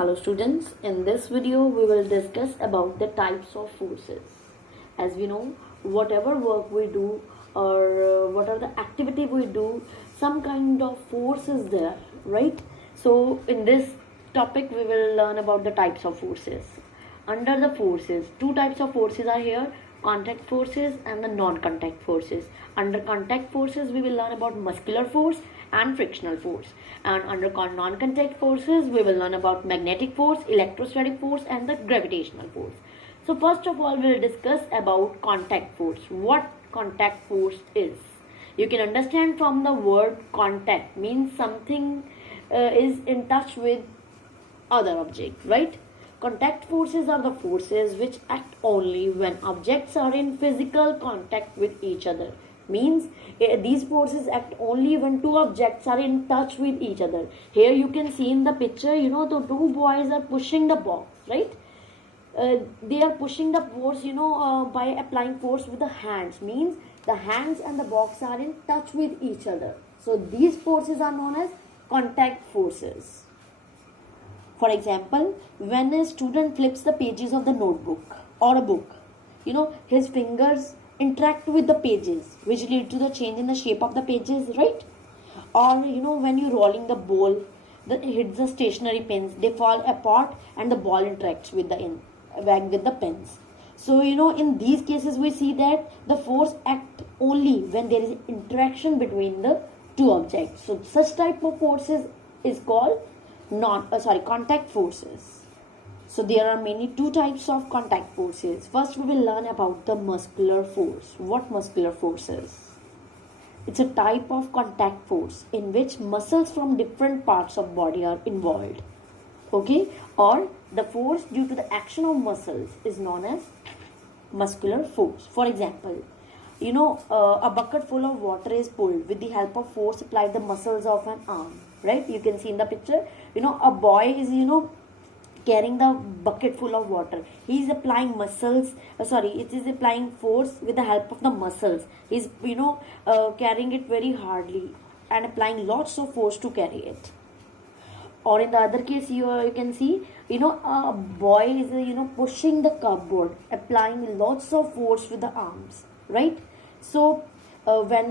Hello students, in this video we will discuss about the types of forces. As we know, whatever work we do or whatever the activity we do, some kind of force is there, right? So in this topic we will learn about the types of forces. Under the forces, two types of forces are here: contact forces and the non-contact forces. Under contact forces we will learn about muscular force and frictional force, and under non-contact forces we will learn about magnetic force, electrostatic force and the gravitational force. So first of all we will discuss about contact force. What contact force is? You can understand from the word contact means something is in touch with other object, right? Contact forces are the forces which act only when objects are in physical contact with each other. Means these forces act only when two objects are in touch with each other. Here you can see in the picture, the two boys are pushing the box, right? They are pushing the force, by applying force with the hands. Means the hands and the box are in touch with each other. So these forces are known as contact forces. For example, when a student flips the pages of the notebook or a book, his fingers interact with the pages, which lead to the change in the shape of the pages, right? Or, when you're rolling the ball, that hits the stationary pins, they fall apart and the ball interacts with the pins. So, in these cases, we see that the force acts only when there is interaction between the two objects. So, such type of forces is called contact forces. So there are two types of contact forces. First we will learn about the muscular force. What muscular force is? It's a type of contact force in which muscles from different parts of body are involved. Okay? Or the force due to the action of muscles is known as muscular force. For example, a bucket full of water is pulled with the help of force applied the muscles of an arm, right? You can see in the picture, a boy is, carrying the bucket full of water. He is applying it is applying force with the help of the muscles. He's, carrying it very hardly and applying lots of force to carry it. Or in the other case, you can see, a boy is, pushing the cupboard, applying lots of force with the arms, right? So when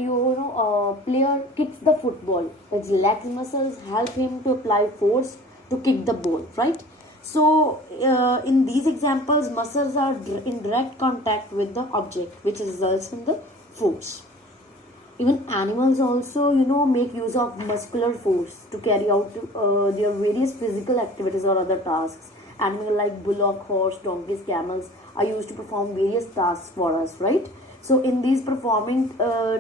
player kicks the football, his legs muscles help him to apply force to kick the ball, right? So in these examples, muscles are in direct contact with the object, which results in the force. Even animals also, make use of muscular force to carry out their various physical activities or other tasks. Animals like bullock, horse, donkeys, camels are used to perform various tasks for us, right? So in these performing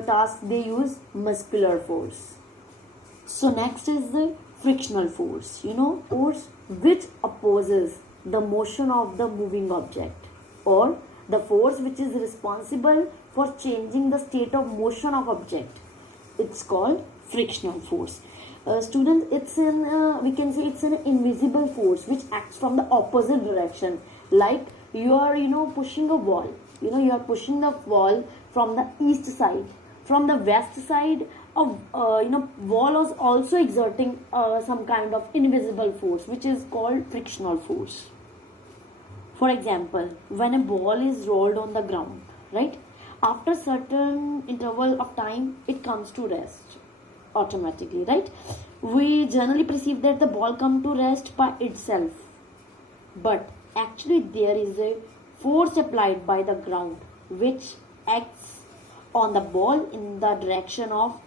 tasks, they use muscular force. So next is the frictional force, force which opposes the motion of the moving object, or the force which is responsible for changing the state of motion of object. It's called frictional force. Students, we can say it's an invisible force which acts from the opposite direction. Like you are, pushing a wall. You are pushing the wall from the east side. From the west side, wall is also exerting some kind of invisible force, which is called frictional force. For example, when a ball is rolled on the ground, right? After certain interval of time, it comes to rest automatically, right? We generally perceive that the ball comes to rest by itself, but actually there is a force applied by the ground which acts on the ball in the direction of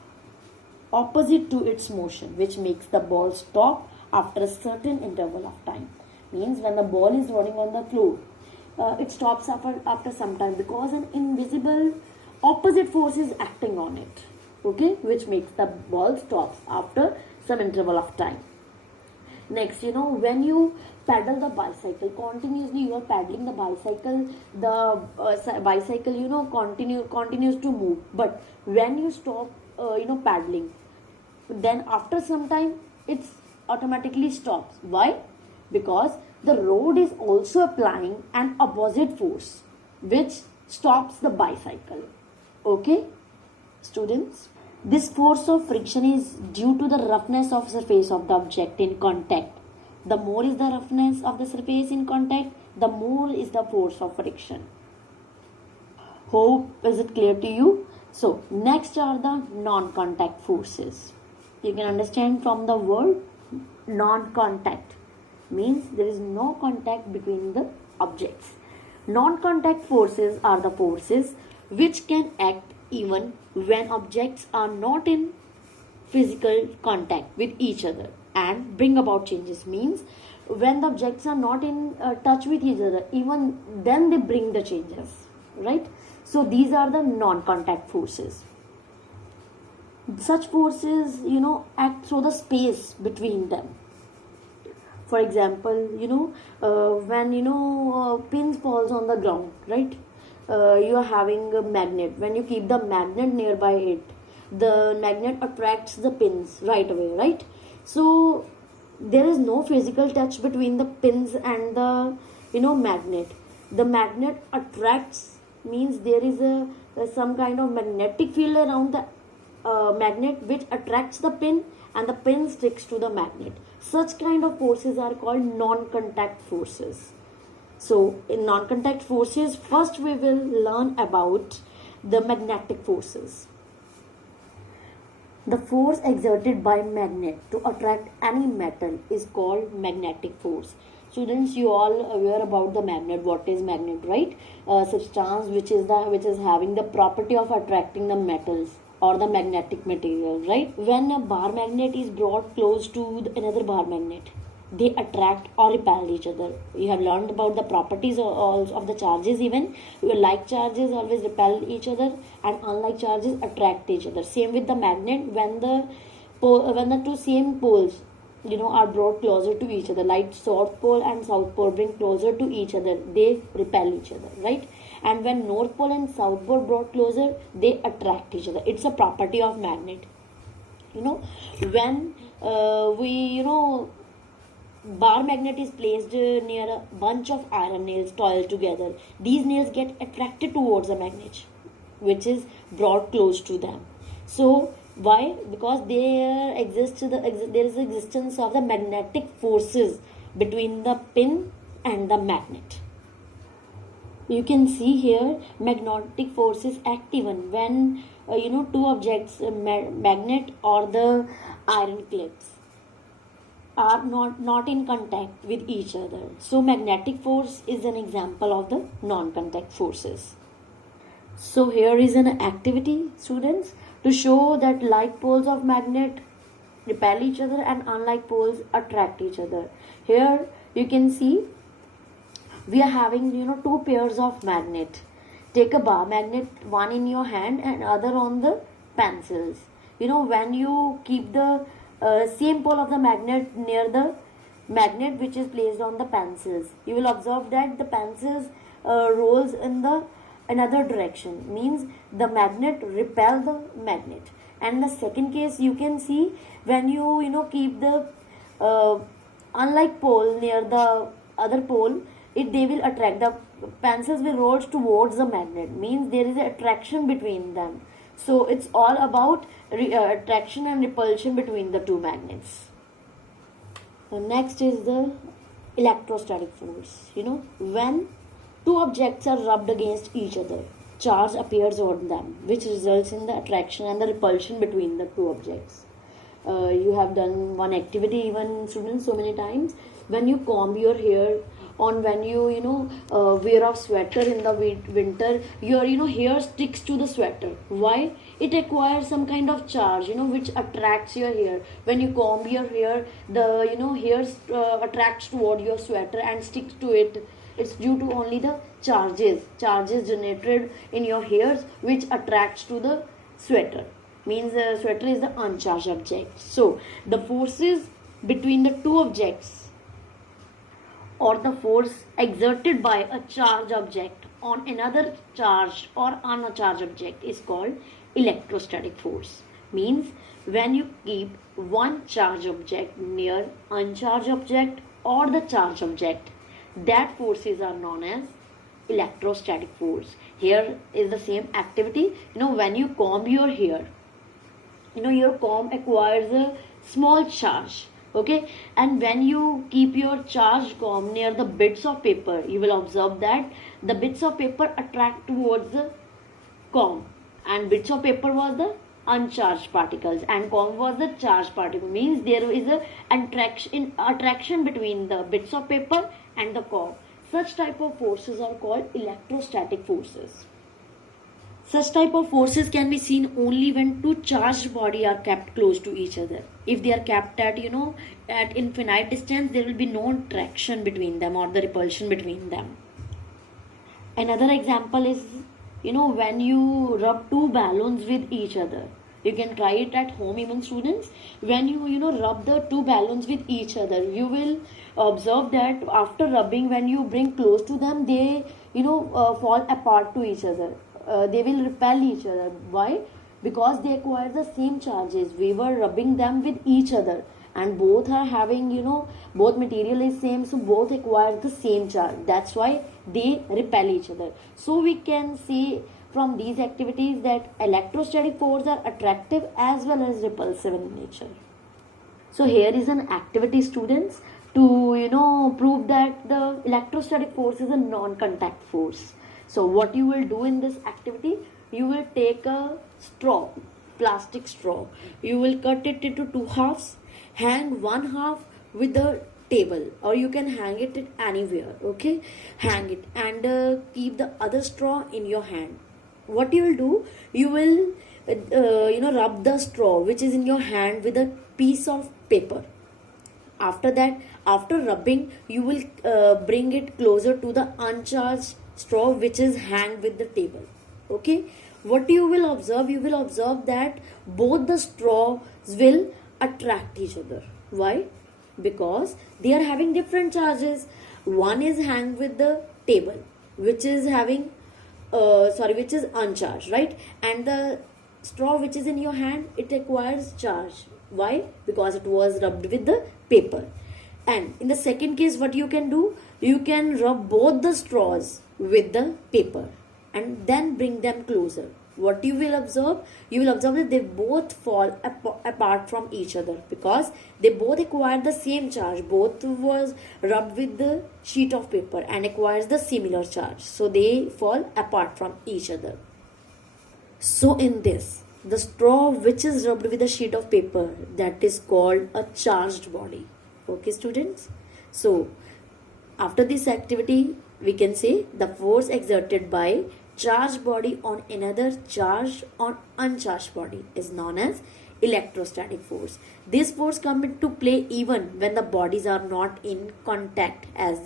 opposite to its motion, which makes the ball stop after a certain interval of time. Means when the ball is rolling on the floor, it stops after some time because an invisible opposite force is acting on it, okay, which makes the ball stop after some interval of time. Next, when you pedal the bicycle continuously, you are pedaling the bicycle, the bicycle continues to move. But when you stop pedaling, then after some time it's automatically stops. Why? Because the road is also applying an opposite force which stops the bicycle. Okay, students? This force of friction is due to the roughness of surface of the object in contact The more is the roughness of the surface in contact, the more is the force of friction. Hope is it clear to you? So next are the non-contact forces. You can understand from the word non-contact means there is no contact between the objects. Non-contact forces are the forces which can act even when objects are not in physical contact with each other and bring about changes. Means when the objects are not in touch with each other, even then they bring the changes, right? So these are the non-contact forces. Such forces, act through the space between them. For example, when pins falls on the ground, right? You are having a magnet. When you keep the magnet nearby it, the magnet attracts the pins right away, right? So there is no physical touch between the pins and the magnet. The magnet attracts means there is a some kind of magnetic field around the magnet which attracts the pin, and the pin sticks to the magnet. Such kind of forces are called non-contact forces. So in non-contact forces, first we will learn about the magnetic forces. The force exerted by magnet to attract any metal is called magnetic force. Students, you all aware about the magnet. What is magnet, right? Substance which is having the property of attracting the metals or the magnetic material, right? When a bar magnet is brought close to another bar magnet, they attract or repel each other. You have learned about the properties of the charges. Even like charges always repel each other, and unlike charges attract each other. Same with the magnet. When the two same poles are brought closer to each other, like north pole and south pole bring closer to each other, they repel each other, right? And when north pole and south pole brought closer, they attract each other. It's a property of magnet. When bar magnet is placed near a bunch of iron nails toiled together, these nails get attracted towards the magnet which is brought close to them. So why? Because there is existence of the magnetic forces between the pin and the magnet. You can see here magnetic forces act even when two objects, magnet or the iron clips, are not in contact with each other. So magnetic force is an example of the non-contact forces. So here is an activity, students, to show that like poles of magnet repel each other and unlike poles attract each other. Here you can see we are having two pairs of magnet. Take a bar magnet, one in your hand and other on the pencils. When you keep the same pole of the magnet near the magnet which is placed on the pencils, you will observe that the pencils rolls in the another direction, means the magnet repel the magnet. And the second case, you can see when you keep the unlike pole near the other pole, they will attract, the pencils will roll towards the magnet, means there is an attraction between them. So it's all about attraction and repulsion between the two magnets. Next is the electrostatic force. When two objects are rubbed against each other, charge appears on them, which results in the attraction and the repulsion between the two objects. You have done one activity, even students, so many times. When you comb your hair, on when you wear a sweater in the winter, your hair sticks to the sweater. Why? It acquires some kind of charge which attracts your hair. When you comb your hair, the hair attracts toward your sweater and sticks to it. It's due to only the charges generated in your hairs which attracts to the sweater. Means the sweater is the uncharged object. So the forces between the two objects, or the force exerted by a charged object on another charged or uncharged object, is called electrostatic force. Means when you keep one charged object near uncharged object or the charged object, that forces are known as electrostatic force. Here is the same activity. When you comb your hair, your comb acquires a small charge Okay, and when you keep your charged comb near the bits of paper, you will observe that the bits of paper attract towards the comb, and bits of paper was the uncharged particles and comb was the charged particle. Means there is a attraction between the bits of paper and the comb. Such type of forces are called electrostatic forces. Such type of forces can be seen only when two charged body are kept close to each other. If they are kept at at infinite distance, there will be no attraction between them or the repulsion between them. Another example is when you rub two balloons with each other. You can try it at home, even students. When you rub the two balloons with each other, you will observe that after rubbing, when you bring close to them, they fall apart to each other. They will repel each other. Why? Because they acquire the same charges. We were rubbing them with each other, and both are having both material is same, so both acquire the same charge. That's why they repel each other. So we can see from these activities that electrostatic forces are attractive as well as repulsive in nature. So here is an activity, students, to prove that the electrostatic force is a non-contact force. So what you will do in this activity, you will take a straw, plastic straw, you will cut it into two halves, hang one half with the table, or you can hang it anywhere. Okay, hang it and keep the other straw in your hand. What you will do, you will rub the straw which is in your hand with a piece of paper. After that, after rubbing, you will bring it closer to the uncharged straw which is hanged with the table. Okay, what you will observe, you will observe that both the straws will attract each other. Why? Because they are having different charges. One is hanged with the table which is having which is uncharged, right? And the straw which is in your hand, it acquires charge. Why? Because it was rubbed with the paper. And in the second case, what you can do, you can rub both the straws with the paper and then bring them closer. What you will observe, you will observe that they both fall apart from each other because they both acquire the same charge. Both was rubbed with the sheet of paper and acquires the similar charge, so they fall apart from each other. So in this, the straw which is rubbed with a sheet of paper, that is called a charged body. Okay, students. So after this activity, we can say the force exerted by charged body on another charged or uncharged body is known as electrostatic force. This force comes into play even when the bodies are not in contact, as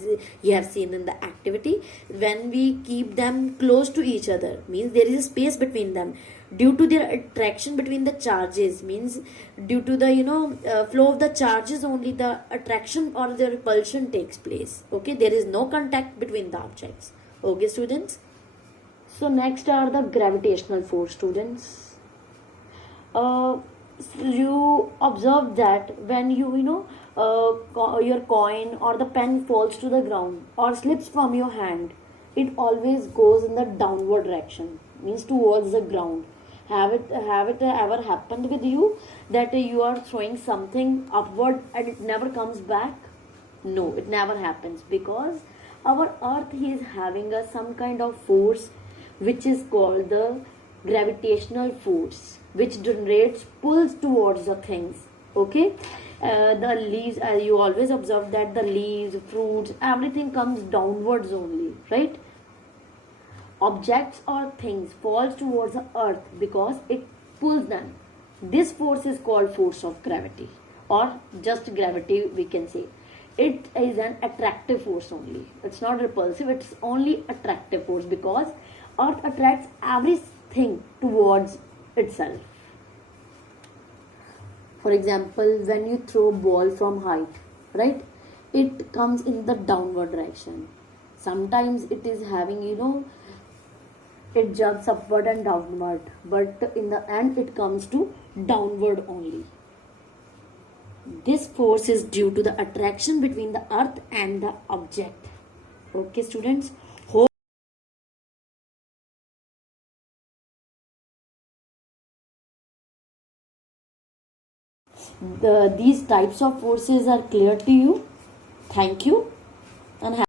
you have seen in the activity. When we keep them close to each other, means there is a space between them. Due to their attraction between the charges, means due to the flow of the charges, only the attraction or the repulsion takes place. Okay, there is no contact between the objects. Okay, students. So next are the gravitational force, students. You observe that when your coin or the pen falls to the ground or slips from your hand, it always goes in the downward direction, means towards the ground. Have it ever happened with you that you are throwing something upward and it never comes back? No, it never happens, because our earth is having some kind of force which is called the gravitational force, which generates pulls towards the things. Okay, the leaves, you always observe that the leaves, fruits, everything comes downwards only, right? Objects or things falls towards the earth because it pulls them. This force is called force of gravity, or just gravity, we can say. It is an attractive force only. It's not repulsive, it's only attractive force, because earth attracts everything towards itself. For example, when you throw ball from height, right, it comes in the downward direction. Sometimes it is having it jumps upward and downward, but in the end it comes to downward only. This force is due to the attraction between the earth and the object. Okay, students. Hope these types of forces are clear to you. Thank you and